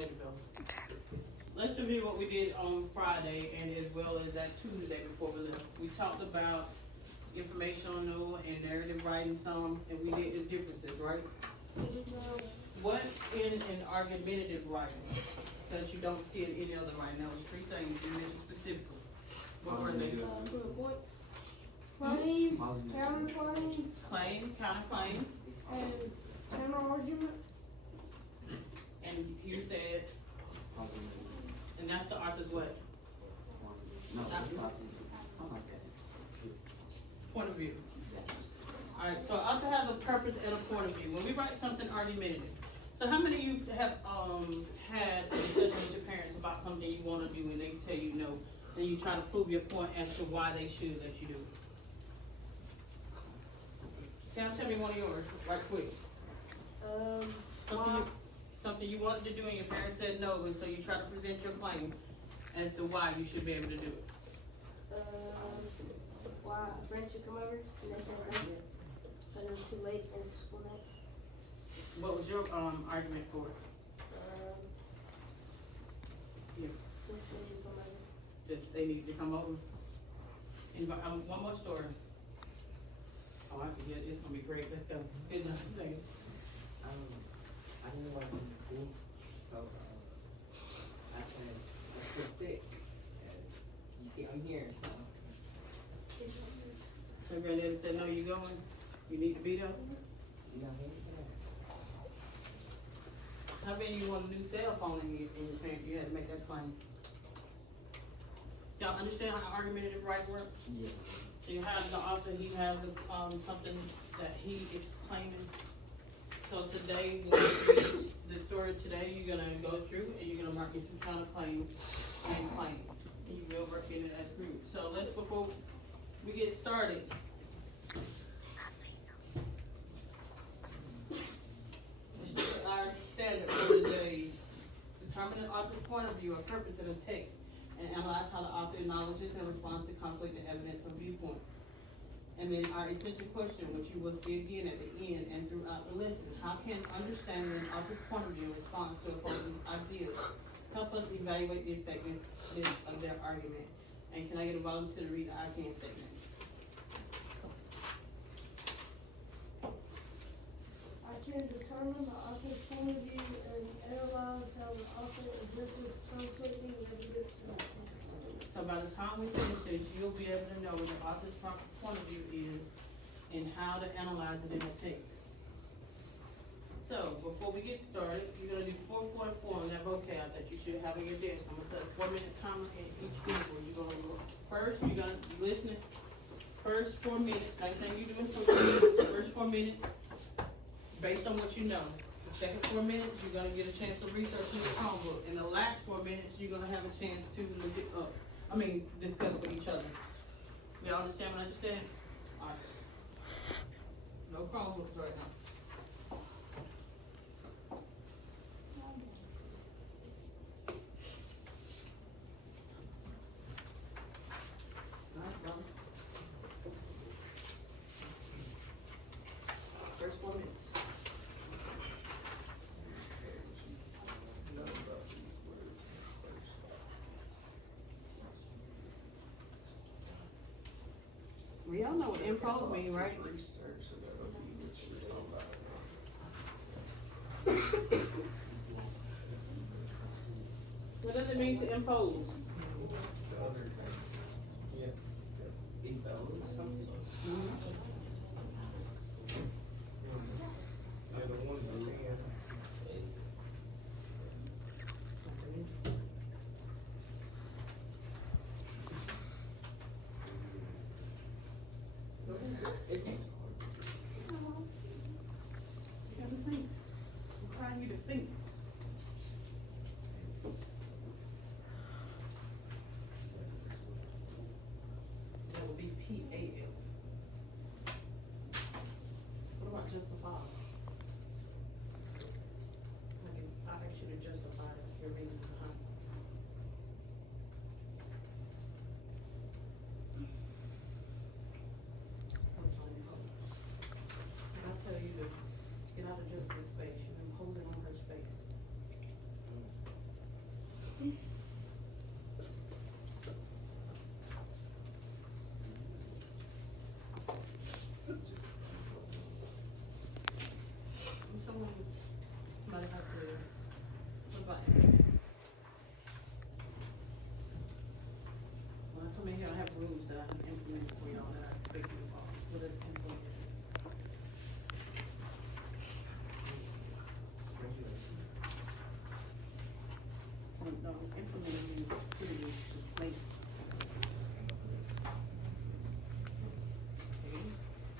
ready to go. Let's review what we did on Friday and as well as that Tuesday before we left. We talked about informational and narrative writing some, and we did the differences, right? What in an argumentative writing that you don't see in any other writing? That was three things you mentioned specifically. What were they? Claim, counterclaim, Claim, counterclaim, and counter-argument. and you said, and that's the author's what? No, Point of view. Alright, so author has a purpose and a point of view. When we write something argumentative, so how many of you have had a discussion with your parents about something you wanna do and they tell you no, and you try to prove your point as to why they should let you do it? Sam, tell me one of yours, right quick. Something you wanted to do and your parents said no, and so you try to present your claim as to why you should be able to do it. Why a friend should come over and they said no, but it was too late and it's a school night. What was your argument for it? Yeah. This they should come over. Just they need to come over. One more story. Oh, I forget. It's gonna be great. Let's go. Good night. Thank you. I didn't work in school, so I feel sick. And you see, I'm here, so. So granddaddy said, no, you going? You need to be there? You know, here's that. How many you want a new cell phone and your parents, you had to make that claim? Y'all understand how argumentative right works? Yeah. So you have the author, he has something that he is claiming. So today, when you read the story today, you're gonna go through and you're gonna mark me some counterclaim and claim. And you will work in it as a group. So let's, before we get started. Let's look at our standard for today. Determine the author's point of view or purpose in a text and analyze how the author acknowledges and responds to conflicting evidence or viewpoints. And then our essential question, which you will see again at the end and throughout the lesson, how can understanding an author's point of view in response to opposing ideas help us evaluate the effectiveness of their argument? And can I get a volunteer to read the I can statement? I can determine the author's point of view and analyze how the author addresses conflicting evidence. So by the time we finish this, you'll be able to know what the author's point of view is and how to analyze it in the text. So, before we get started, you're gonna do 4, 4, and 4 on that vocab that you should have on your desk. I'm gonna set a 4-minute timer in each group. You're gonna look. First, you're gonna listen. First 4 minutes, same thing you do in 4 minutes. First 4 minutes, based on what you know. The second 4 minutes, you're gonna get a chance to research in your own book. In the last 4 minutes, you're gonna have a chance to look it up. Discuss with each other. Y'all understand what I just said? Alright. No Chromebooks right now. Alright, brother. First 4 minutes. We all know what improv mean, right? What does it mean to impose? You have to think. I'm trying you to think. That would be PAL. What about justify? I ask you to justify your reason behind something. And I tell you to get out of Jessica's space. You've been holding on her space. Somebody have to, what? When I come in here, I have rules that I can implement for y'all that I expect you to follow. What is implement? No, implementing means putting it in place. Okay.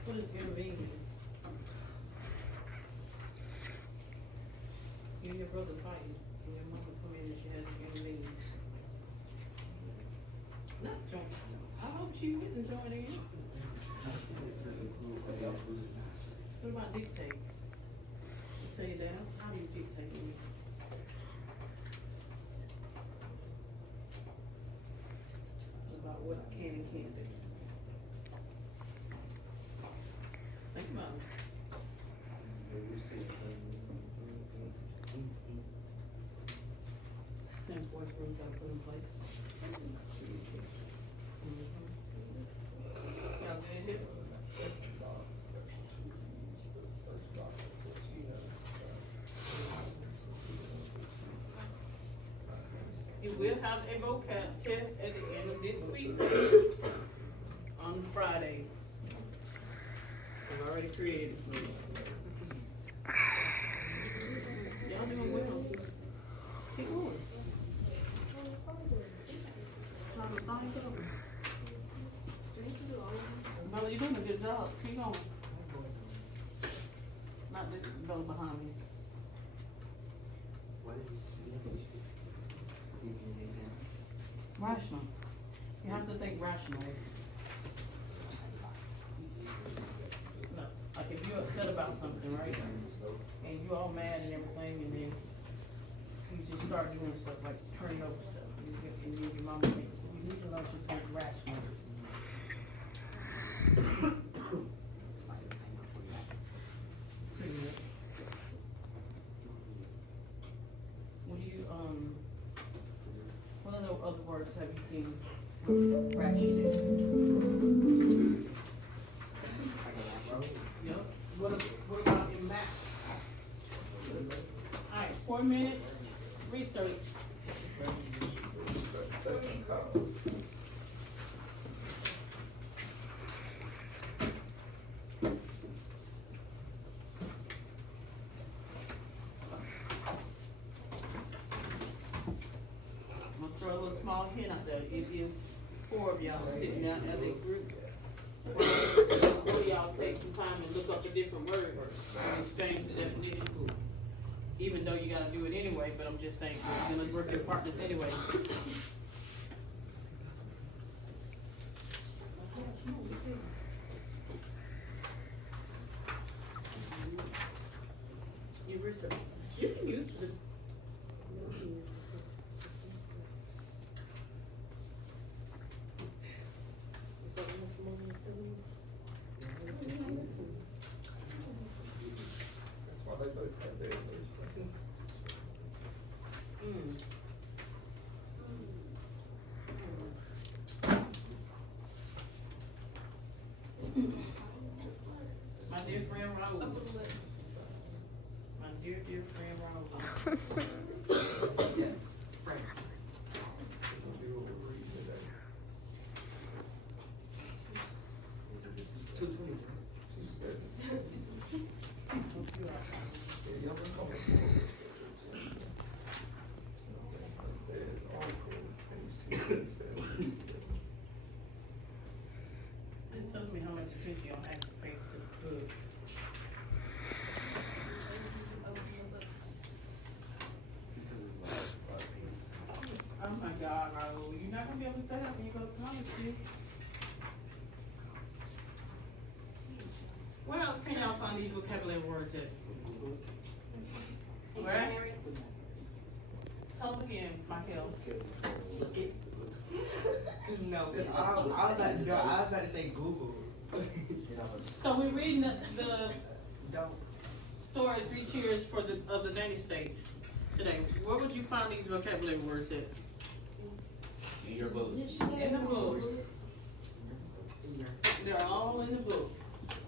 What is intervening? You and your brother fighting, and your mama come in and she has to intervene. Not join, I hope she wouldn't join in. What about dictate? I tell you that, I'm tired of you dictating. About what I can and can't do. Think about it. Same voice rules gotta put in place. Y'all good here? You will have a vocab test at the end of this week on Friday. I've already created it for you. Y'all doing well. Keep going. Trying to find out. Brother, you're doing a good job. Keep going. Not this brother behind me. Rational. You have to think rationally. No, like if you're upset about something, right? And you all mad and everything, and then you just start doing stuff like turning over stuff. And you your mama thinks, you need to learn to think rationally. Pretty much. When you, what other words have you seen with rational? Yep. What about in math? Alright, 4 minutes, research. I'm gonna throw a little small hint out there. It is 4 of y'all sitting down as a group. 4 of y'all take some time and look up the different words and exchange the definition. Even though you gotta do it anyway, but I'm just saying, you're gonna work your partners anyway. You research. You can use it. My dear friend Raoul. My dear friend Raoul. Yeah, Frank. This tells me how much attention y'all actually pay to the good. Oh my God, Raoul, you're not gonna be able to say that when you go to college, kid. Where else can y'all find these vocabulary words at? Where? Tell them again, Michael. No, cause I was about to say Google. So we're reading the Don't. story 3 Cheers for the Danish state. today, where would you find these vocabulary words at? In your book. In the books. They're all in the book.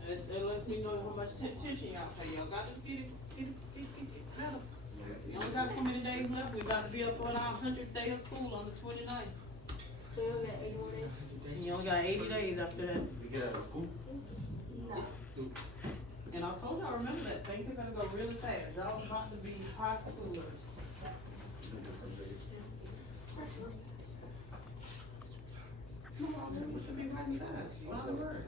It lets me know how much attention y'all pay. Y'all got to get it better. You only got so many days left. We about to be up on our 100th day of school on the 29th. So you only got 8 more days? And you only got 80 days after that. We get out of school. No. And I told y'all, remember that, things are gonna go really fast. Y'all about to be high schoolers. Come on, man, what should be writing fast? Write the word.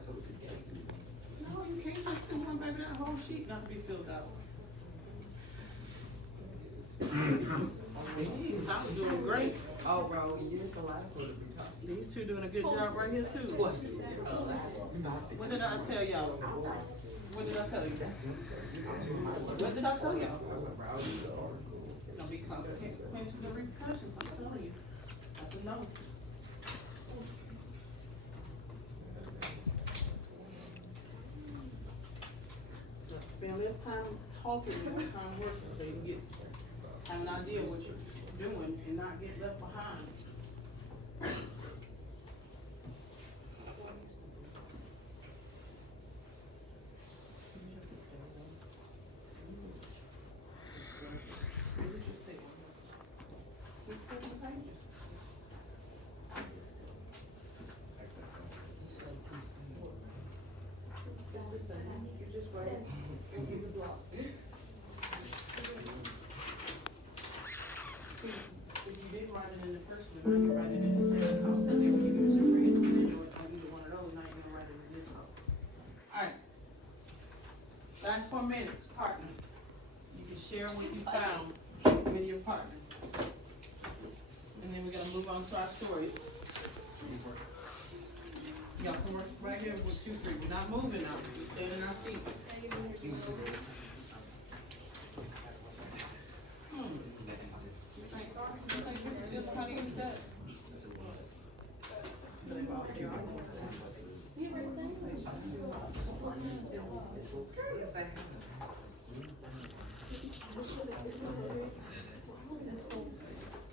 No, you can't just do one, baby, that whole sheet not to be filled out. Tom's doing great. Oh, bro, you didn't go out for the talk. These two doing a good job right here too. What did I tell y'all? What did I tell you? What did I tell y'all? Don't be consequences and repercussions, I'm telling you. That's a no. Spend less time talking and more time working so you can have an idea what you're doing and not get left behind. Last 4 minutes, partner. You can share what you found with your partner. And then we're gonna move on to our story. Y'all can work right here with 2, 3. We're not moving now. We're staying in our feet. How do you use that? Yes, I have.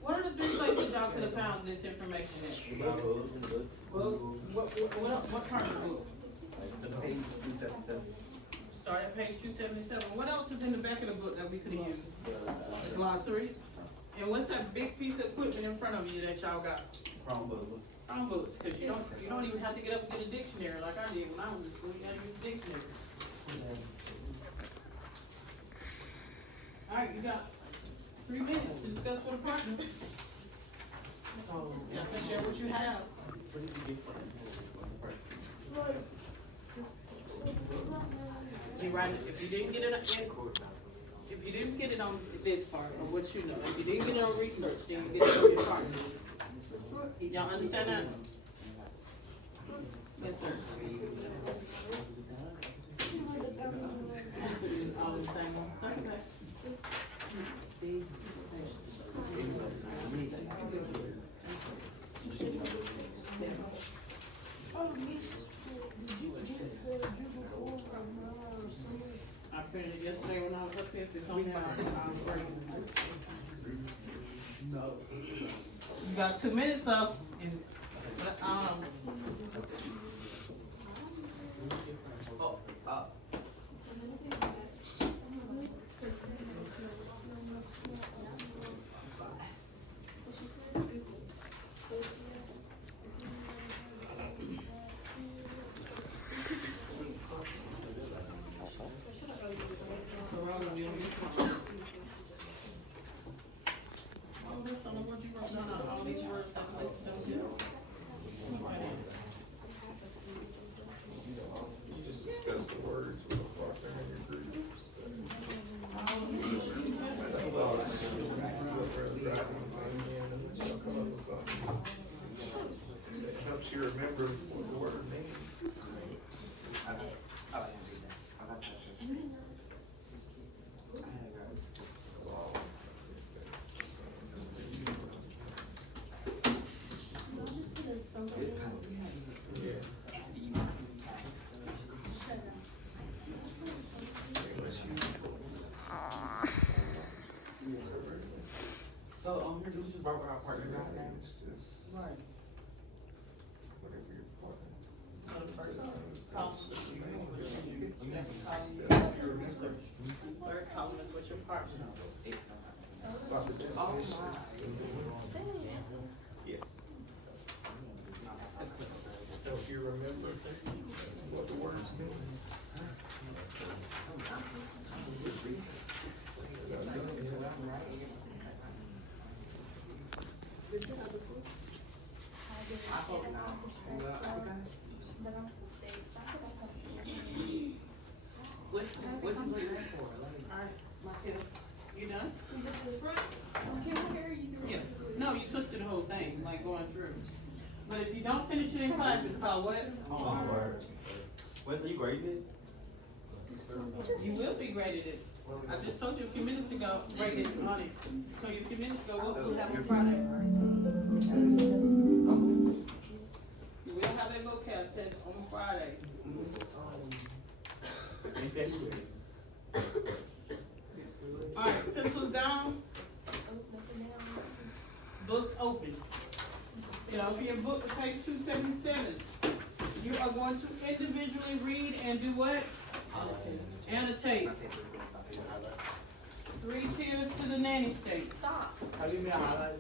What are the 3 places y'all could have found this information at? Well, what part of the book? The page 277. Start at page 277. What else is in the back of the book that we could have used? The glossary. And what's that big piece of equipment in front of you that y'all got? Chromebooks, because you don't even have to get up and get a dictionary like I did when I was in school. You had to use a dictionary. All right, you got 3 minutes to discuss with a partner. So, You have to share what you have. What did you get from You write it. If you didn't get it on this part or what you know, if you didn't get it on research, then you get it on your partner. Y'all understand that? Yes, sir. All the same one. That's okay. I printed it yesterday when I was up here. It's only about an hour break. No. You got 2 minutes up and, all these words that I listed down here. You just discuss the words with the partner in your group. So. Well, she'll come up with something that helps you remember what the word means. So, here, we just write our partner down now. It's just Right. whatever your partner. So the first column is what you use, second column You is remember? research, third column is what your partner. About the definitions. Yes. Help you remember what the words mean. I hope not. Well, What you looking for? Alright, Marquita, you done? Yeah, no, you're supposed to do the whole thing, like going through. But if you don't finish it in class, it's called what? Homework. Wesley, you grade this? You will be graded it. I just told you a few minutes ago, graded on it. So a few minutes ago, what we'll have on Friday? You will have a vocab test on Friday. In February. Alright, pencils down, books open. You know, open your book to page 277. You are going to individually read and do what? Annotate. 3 cheers to the nanny state. Stop. How do you mean highlight?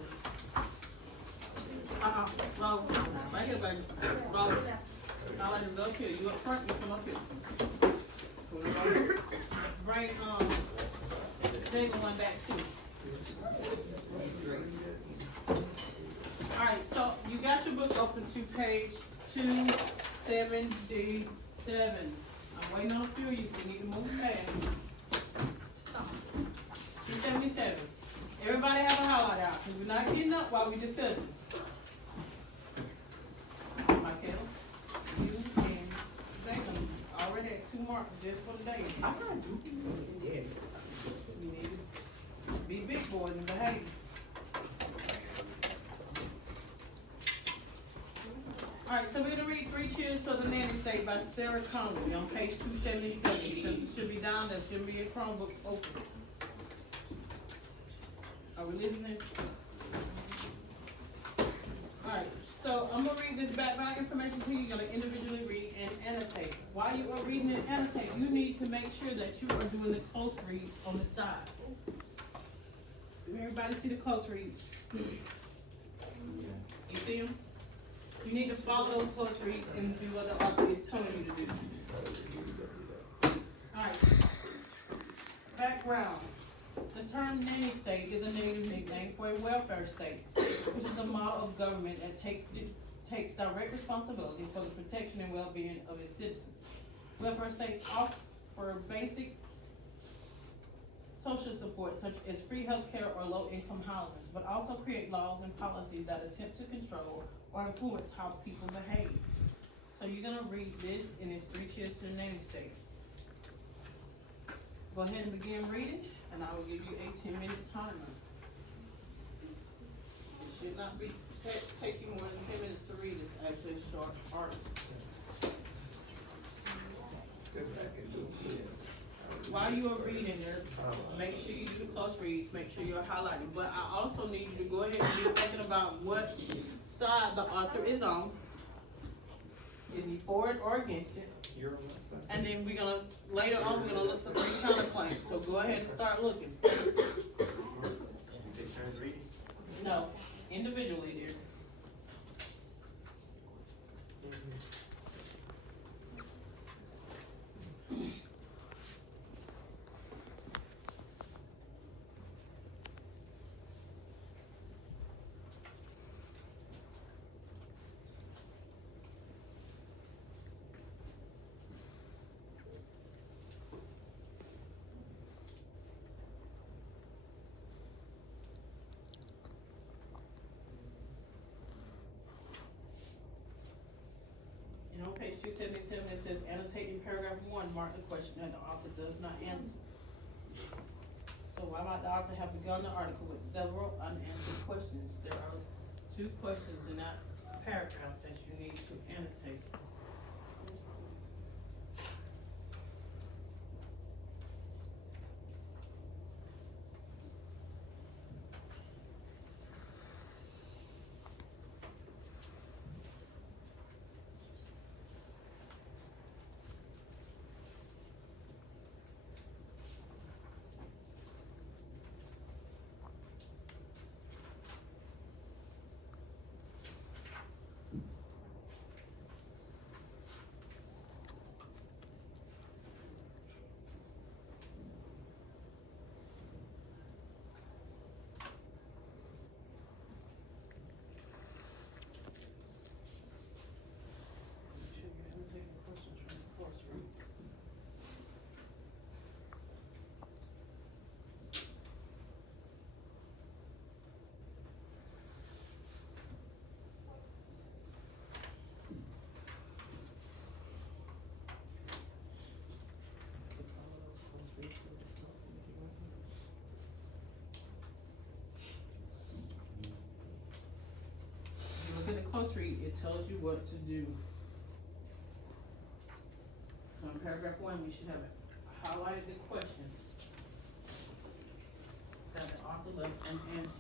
Roll. Right here, baby. Roll. Highlighter, go up here. You up front, you come up here. Bring, single one back too. Alright, so you got your book open to page 277. I'm waiting on a few of you, we need to move fast. 277. Everybody have a highlight out, because we're not getting up while we discuss it. Michael, you and Jacob already had 2 marks just for the day. I'm not doing it. You need to be big boys and behave. Alright, so we're gonna read 3 Cheers for the Nanny State by Sarah Conley on page 277, because it should be down, there should be a Chromebook open. Are we listening? Alright, so I'm gonna read this background information to you, you're gonna individually read and annotate. While you are reading and annotate, you need to make sure that you are doing the close read on the side. Everybody see the close reads? You see them? You need to follow those close reads and do what the author is telling you to do. Alright. Background. The term nanny state is a native nickname for a welfare state, which is a model of government that takes direct responsibility for the protection and well-being of its citizens. Welfare states offer basic social support such as free healthcare or low-income housing, but also create laws and policies that attempt to control or influence how people behave. So you're gonna read this in its 3 Cheers to the Nanny State. Go ahead and begin reading, and I will give you a 10-minute timer. It should not be, take you more than 10 minutes to read, it's actually a short article. Go back and do it. While you are reading this, make sure you do close reads, make sure you're highlighting, but I also need you to go ahead and be thinking about what side the author is on. Is he for it or against it? You're on that side. And then we're gonna, later on, we're gonna look for 3 counterclaims, so go ahead and start looking. You take turns reading? No, individually, dear. And on page 277, it says annotate in paragraph 1, mark the question that the author does not answer. So why might the author have begun the article with several unanswered questions? There are 2 questions in that paragraph that you need to annotate. told you what to do. So in paragraph 1, we should have highlighted the question that the author left unanswered.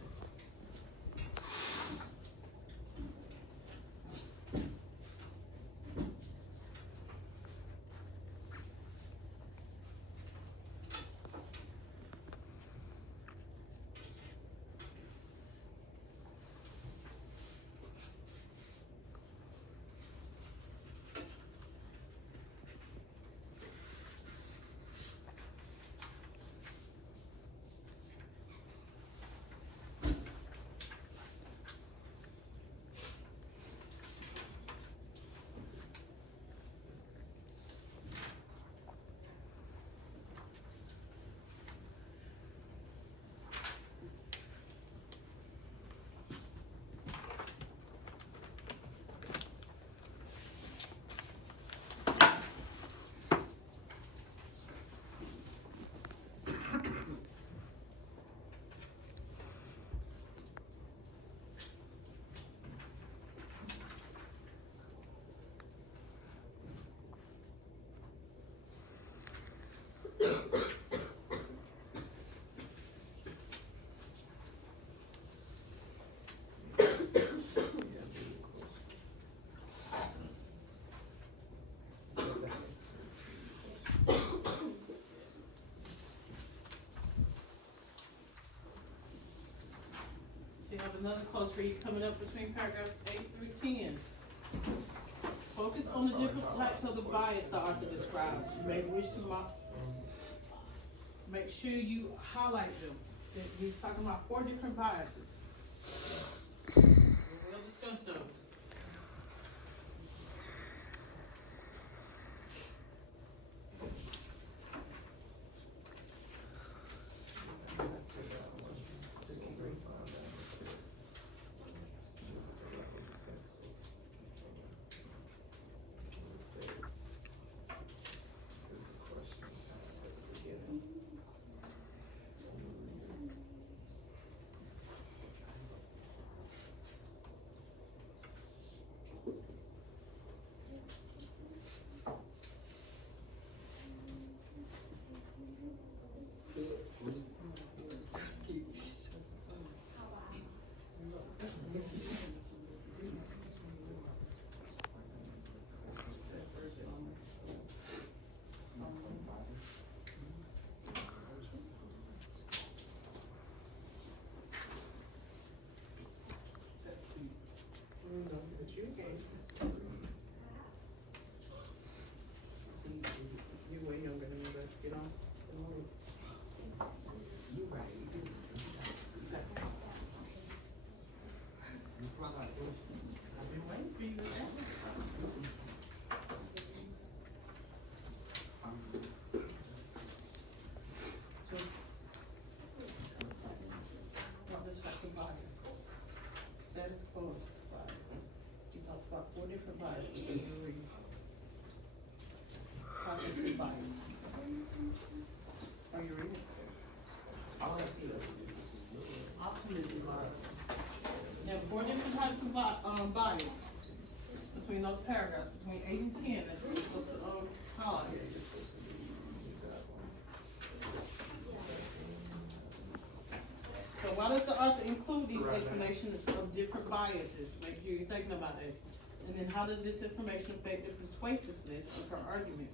So you have another close read coming up between paragraphs 8 through 10. Focus on the different types of the bias the author describes. You may wish to make sure you highlight them. He's talking about 4 different biases. We'll discuss those. You're way younger than me, but get on. You right. I've been waiting for you to answer. So, what the types of bias? Status quo bias. He talks about 4 different biases that you read. Cognitive bias. Are you reading? All I see is Optimism bias. There are 4 different types of bias between those paragraphs, between 8 and 10, that you're supposed to highlight. So why does the author include these explanations of different biases? Make sure you're thinking about this. And then how does this information affect the persuasiveness of her argument?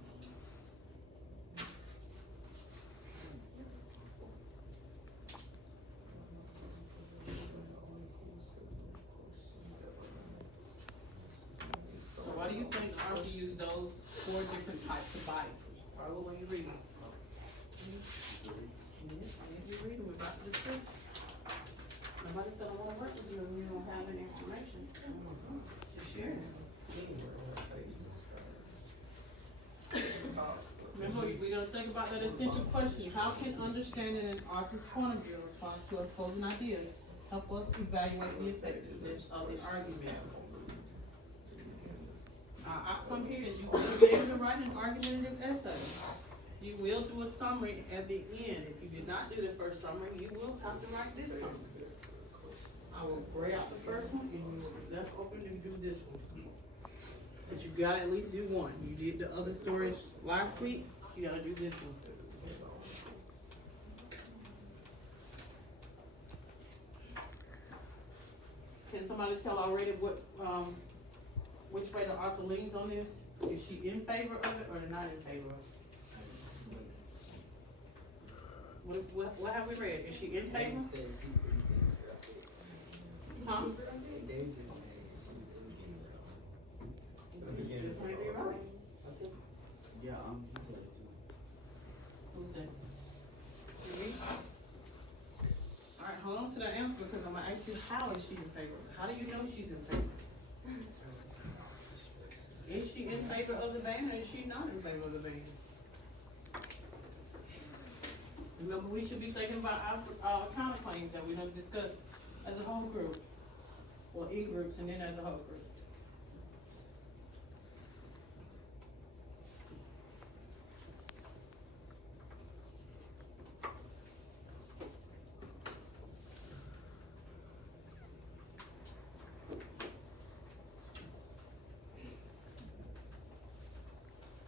So why do you think the author used those 4 different types of biases? Follow when you read them. You read them, we're about to discuss. Nobody said I wanna work with you and you don't have any information. Just share it. Remember, we're gonna think about that essential question. How can understanding an author's point of view in response to opposing ideas help us evaluate the effectiveness of the argument? Our outcome here is you will be able to write an argumentative essay. You will do a summary at the end. If you did not do the first summary, you will have to write this summary. I will gray out the first one and you will left open to do this one. But you gotta at least do one. You did the other story last week, you gotta do this one. Can somebody tell already what, which way the author leans on this? Is she in favor of it or not in favor of it? What have we read? Is she in favor? Huh? This may be right. Yeah, he said it too. Who's that? Me? Alright, hold on to that answer because I'm gonna ask you how is she in favor? How do you know she's in favor? Is she in favor of the ban or is she not in favor of the ban? Remember, we should be thinking about our counterclaims that we don't discuss as a whole group, or e-groups and then as a whole group.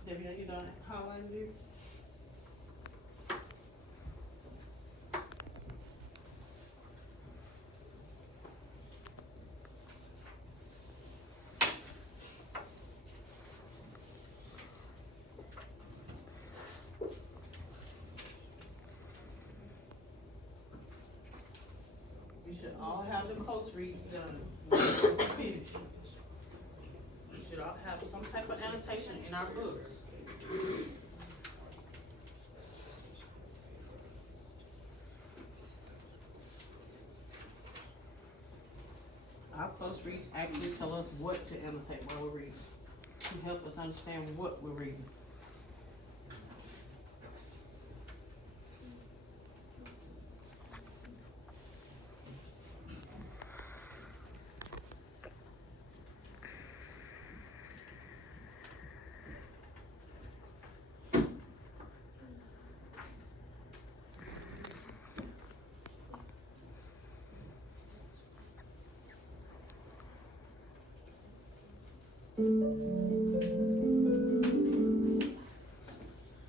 Debbie, are you done highlighting this? We should all have the close reads done. when we're finished. We should all have some type of annotation in our books. Our close reads actually tell us what to annotate while we're reading, to help us understand what we're reading.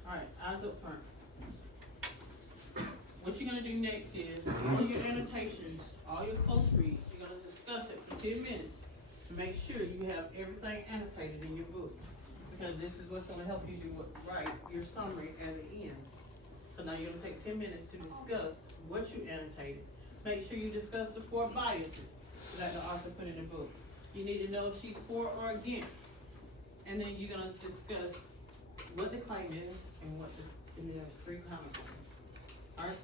Alright, eyes up front. What you're gonna do next is, all your annotations, all your close reads, you're gonna discuss it for 10 minutes to make sure you have everything annotated in your book. Because this is what's gonna help you do write your summary at the end. So now you're gonna take 10 minutes to discuss what you annotated. Make sure you discuss the 4 biases that the author put in the book. You need to know if she's for or against. And then you're gonna discuss what the claim is and what and there's 3 counterclaims. Alright?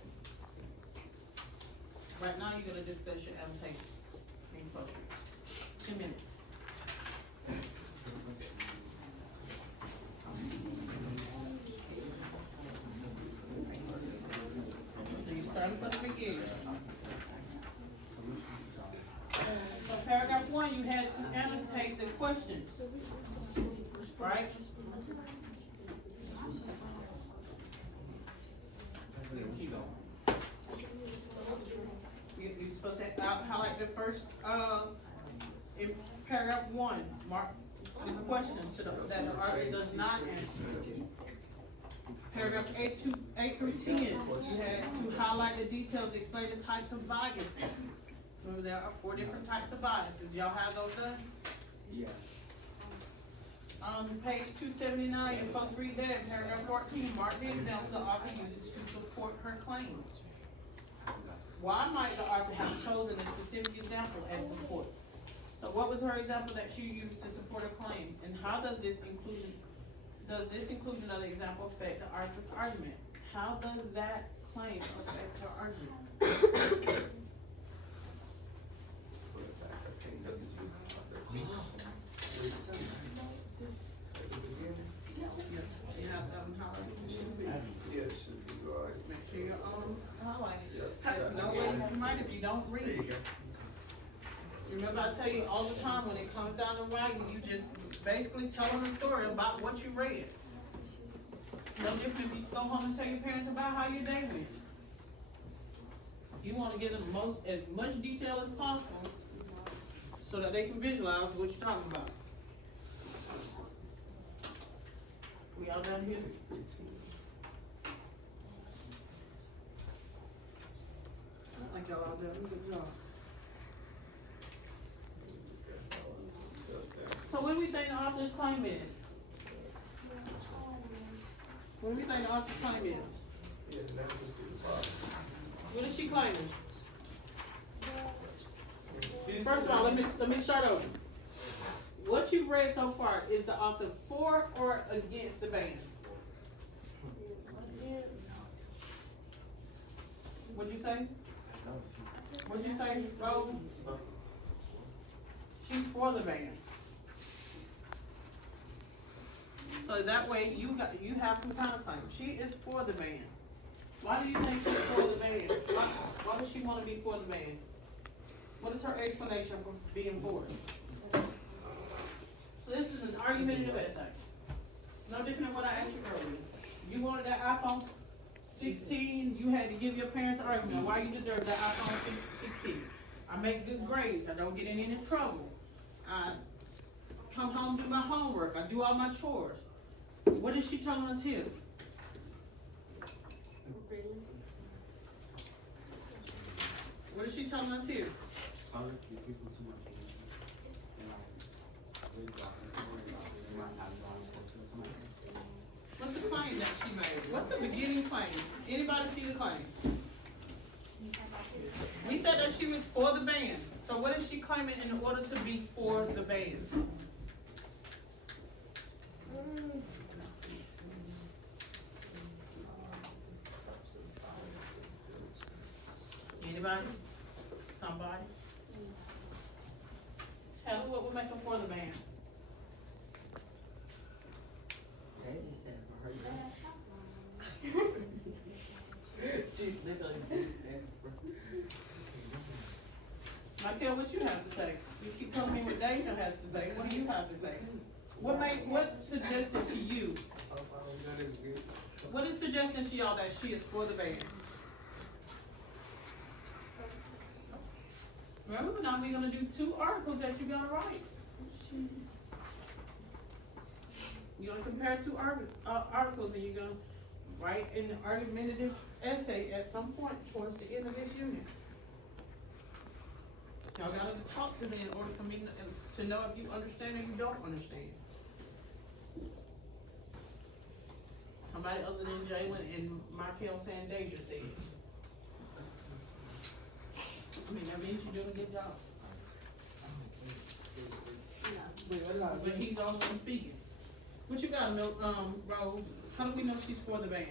Right now, you're gonna discuss your annotations in close reads. 10 minutes. So you start from the beginning. So paragraph 1, you had to annotate the questions. Right? Keep going. You're supposed to highlight the first, in paragraph 1, mark the questions that the author does not answer. Paragraph 8 through 10, you had to highlight the details, explain the types of biases. Remember, there are 4 different types of biases. Y'all have those done? Yeah. On page 279, you're supposed to read that in paragraph 14. Mark the example the author uses to support her claim. Why might the author have chosen a specific example as support? So what was her example that she used to support her claim? And how does this inclusion of the example affect the author's argument? How does that claim affect her argument? You have that one highlighted? Yes, should be right. Make sure you're highlighted. There's no way you can write if you don't There you read. go. Remember, I tell you all the time, when it comes down to writing, you just basically tell them a story about what you read. No different if you go home and tell your parents about how your day went. You wanna give them as much detail as possible, so that they can visualize what you're talking about. We all done here? I think y'all all done a good job. So what do we think the author's claim is? What do we think the author's claim is? Yeah, that's just the bottom. What is she claiming? First of all, let me start over. What you've read so far, is the author for or against the ban? What'd you say? What'd you say, Rose? She's for the ban. So that way you have some kind of claim. She is for the ban. Why do you think she's for the ban? Why does she wanna be for the ban? What is her explanation for being for it? So this is an argumentative essay. No different than what I asked you earlier. You wanted that iPhone 16, you had to give your parents an argument on why you deserve that iPhone 16. I make good grades, I don't get in any trouble. I come home, do my homework, I do all my chores. What is she telling us here? What is she telling us here? Sorry to give people too much and What's the claim that she made? What's the beginning claim? Anybody see the claim? We said that she was for the ban. So what is she claiming in order to be for the ban? Anybody? Somebody? Helen, what would make her for the ban? They just said for her. She literally said for Michael, what you have to say? You keep telling me what Deja has to say. What do you have to say? What suggested to you? What is suggesting to y'all that she is for the ban? Remember, now we're gonna do 2 articles that you're gonna write. You're gonna compare 2 articles and you're gonna write an argumentative essay at some point towards the end of this unit. Y'all gotta talk to me in order for me to know if you understand or you don't understand. Somebody other than Jalen and Michael saying Deja said. I mean, that means you're doing a good job. But he's the only one speaking. What you got, Rose? How do we know she's for the ban?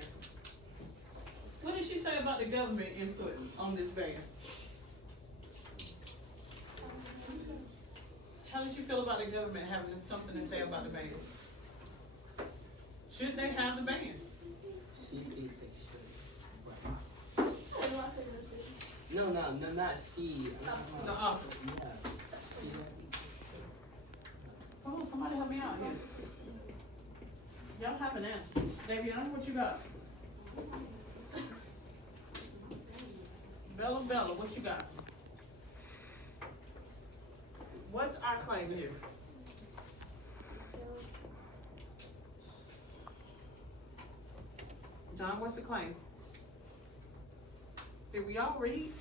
What did she say about the government input on this ban? How did you feel about the government having something to say about the ban? Should they have the ban? She thinks they should. No, not she. The author. Yeah. Come on, somebody help me out here. Y'all have an answer. Davion, what you got? Bella, what you got? What's our claim here? Don, what's the claim? Did we all read?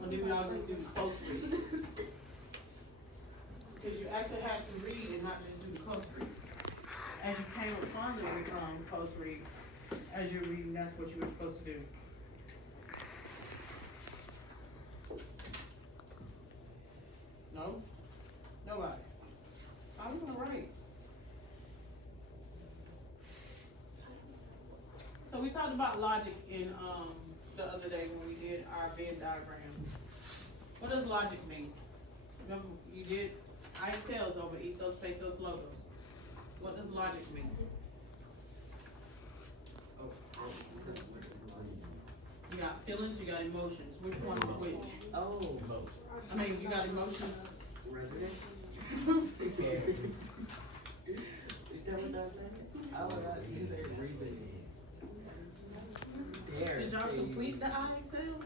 Or did we all just do the close read? Because you actually had to read and not just do the close read. As you came up further with close read, as you're reading, that's what you were supposed to do. No? Nobody? How are you gonna write? So we talked about logic in the other day when we did our Venn diagram. What does logic mean? Remember, you did ICELs over ethos, pathos, logos. What does logic mean? You got feelings, you got emotions. Which one's which? Oh. I mean, you got emotions. Resident? Is that what that said? Oh, you said reason. Did y'all complete the IXLs?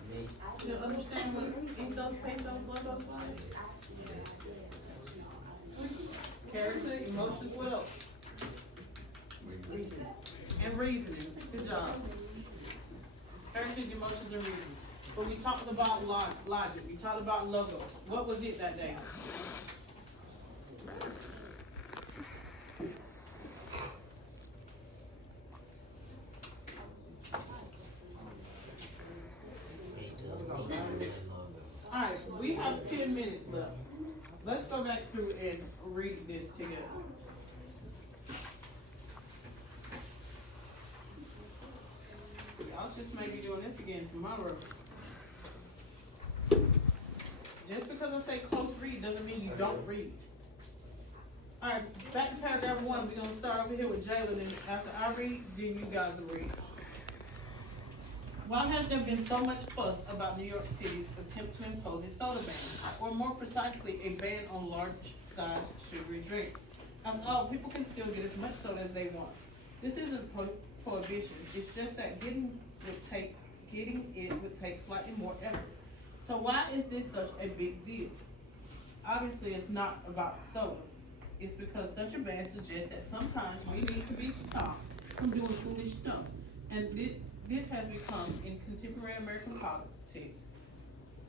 To understand what ethos, pathos, logos Emotions, what else? And reasoning, good job. Heritage, emotions, and reasoning. But we talked about logic, we talked about logos. What was it that day? Alright, we have 10 minutes left. Let's go back through and read this together. Y'all just may be doing this again tomorrow. Just because I say close read doesn't mean you don't read. Alright, back to paragraph 1. We're gonna start over here with Jalen, and after I read, then you guys will read. Why has there been so much fuss about New York City's attempt to impose a soda ban, or more precisely, a ban on large-sized sugary drinks? After all, people can still get as much soda as they want. This isn't prohibition, it's just that getting it would take slightly more effort. So why is this such a big deal? Obviously, it's not about soda. It's because such a ban suggests that sometimes we need to be stopped from doing foolish stuff. And this has become, in contemporary American politics,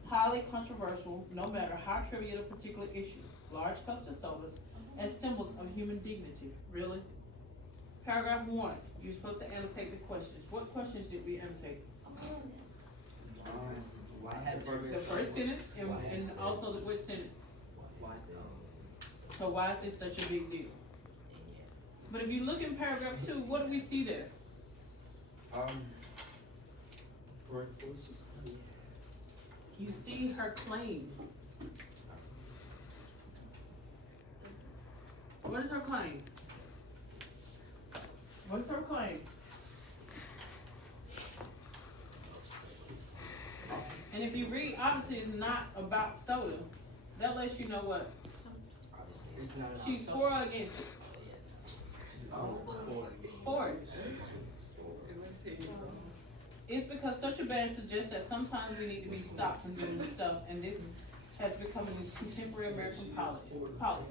highly controversial, no matter how trivial a particular issue. Large cups of sodas as symbols of human dignity. Really? Paragraph 1, you're supposed to annotate the questions. What questions did we annotate? Why has The first sentence and also the which sentence. So why is this such a big deal? But if you look in paragraph 2, what do we see there? You see her claim. What is her claim? What is her claim? And if you read, obviously it's not about soda. That lets you know what? She's for or against it. For it. It's because such a ban suggests that sometimes we need to be stopped from doing stuff, and this has become a contemporary American policy.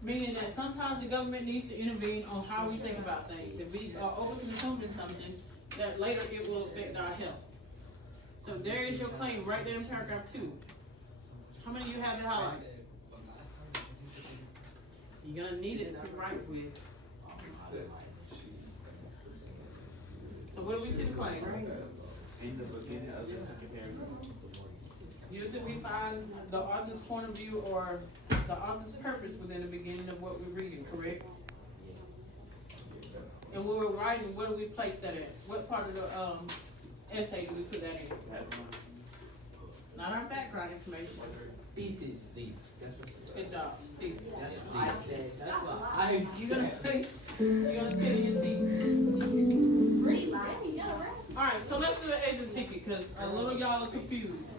Meaning that sometimes the government needs to intervene on how we think about things. If we are over-consuming something, that later it will affect our health. So there is your claim right there in paragraph 2. How many of you have it highlighted? You're gonna need it to write with. So where do we see the claim? In the beginning of the second paragraph. Usually we find the author's point of view or the author's purpose within the beginning of what we're reading, correct? And when we're writing, where do we place that at? What part of the essay do we put that in? Not our background information. Thesis. Good job. Thesis. You're gonna tell your thesis. Read line, you know, right? Alright, so let's do the agent ticket, cause a little y'all are confused.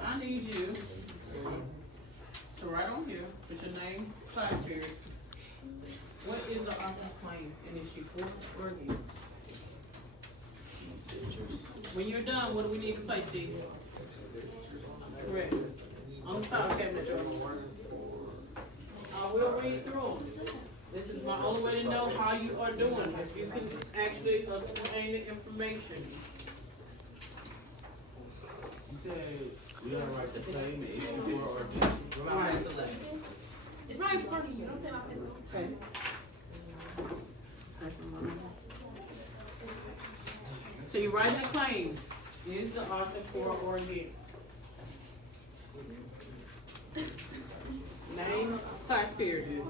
I need you to write on here, put your name, class period. What is the author's claim, and is she for or against? When you're done, what do we need to place these? Correct. On the top cabinet, we'll read through them. This is my only way to know how you are doing, if you can actually obtain the information. You said we gotta write the claim, the issue for or against. Alright. It's right in front of you, don't take my pencil. Okay. So you're writing the claim. Is the author for or against? Name, class period.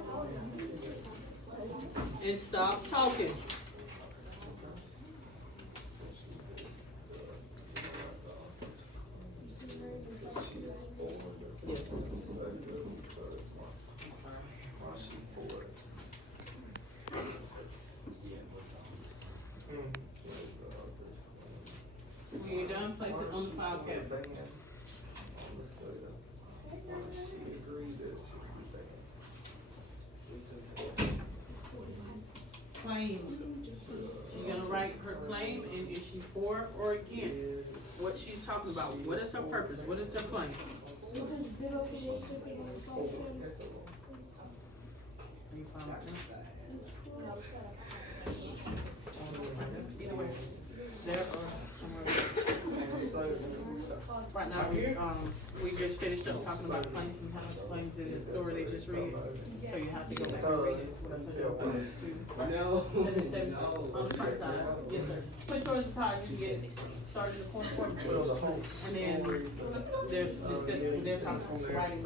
And stop talking. Yes. When you're done, place it on the file cabinet. Claim. You're gonna write write her claim, and is she for or against what she's talking about? What is her purpose? What is her claim? Because bid opening shipping and posting. Are you fine right now? Either way, there or somewhere. Right now, we just finished up talking about claims and how claims in the story they just read, so you have to go back and read it. No, On the front side, yes, sir. Put towards the top, you can get started in the corner, and then they're discussing, they're talking about writing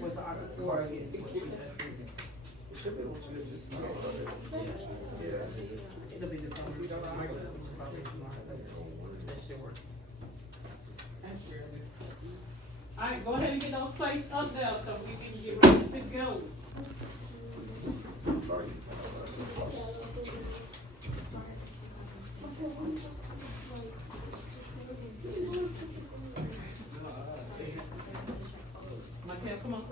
with the article for again. It'll be the same. that shit work. Alright, go ahead and get those plates up there so we can get ready to go. Sorry. Michael, come on.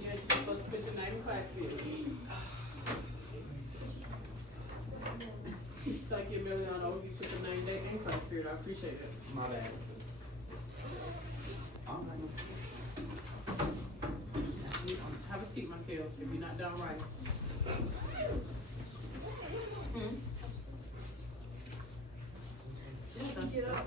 Yes, you're supposed to put your name in class field. Thank you, Emiliano. You put your name, date, and class period. I appreciate it. My bad. Have a seat, Michael, if you're not done writing. Get up.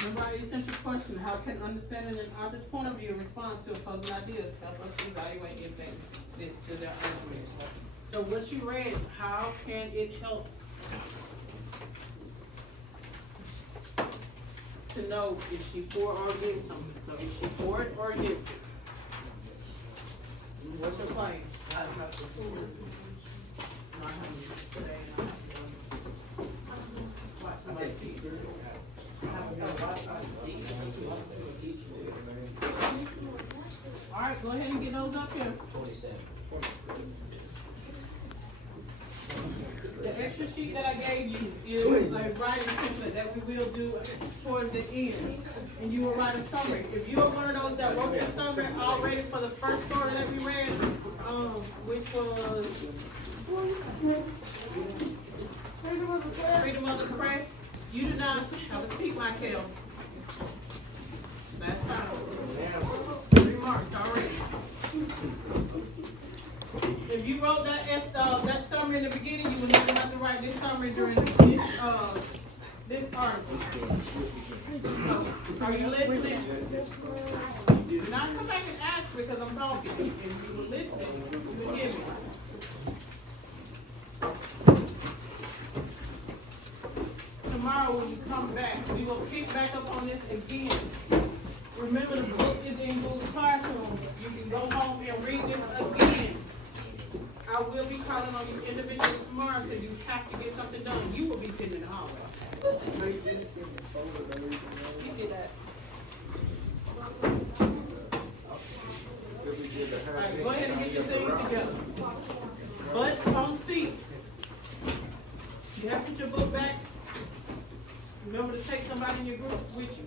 Remember our essential question, how can understanding an author's point of view in response to opposing ideas help us evaluate if this to their arguments? So what you read, how can it help to know if she for or against something? So is she for it or against it? What's her claim? Watch somebody see. Alright, go ahead and get those up here. 27. The extra sheet that I gave you is like writing template that we will do toward the end. And you will write a summary. If you are one of those that wrote your summary already for the first story that we read, which was Freedom of the Press, you do not have a seat, Michael. That's fine. Remarks already. If you wrote that summary in the beginning, you would never have to write this summary during this article. Are you listening? Do not come back and ask because I'm talking. If you were listening, you would hear me. Tomorrow when you come back, we will pick back up on this again. Remember, the book is in Google Classroom. You can go home and read this again. I will be calling on you individually tomorrow, so you have to get something done. You will be sitting in the hallway. You did that. Alright, go ahead and get your things together. Butts on seat. You have to put your book back. Remember to take somebody in your group with you.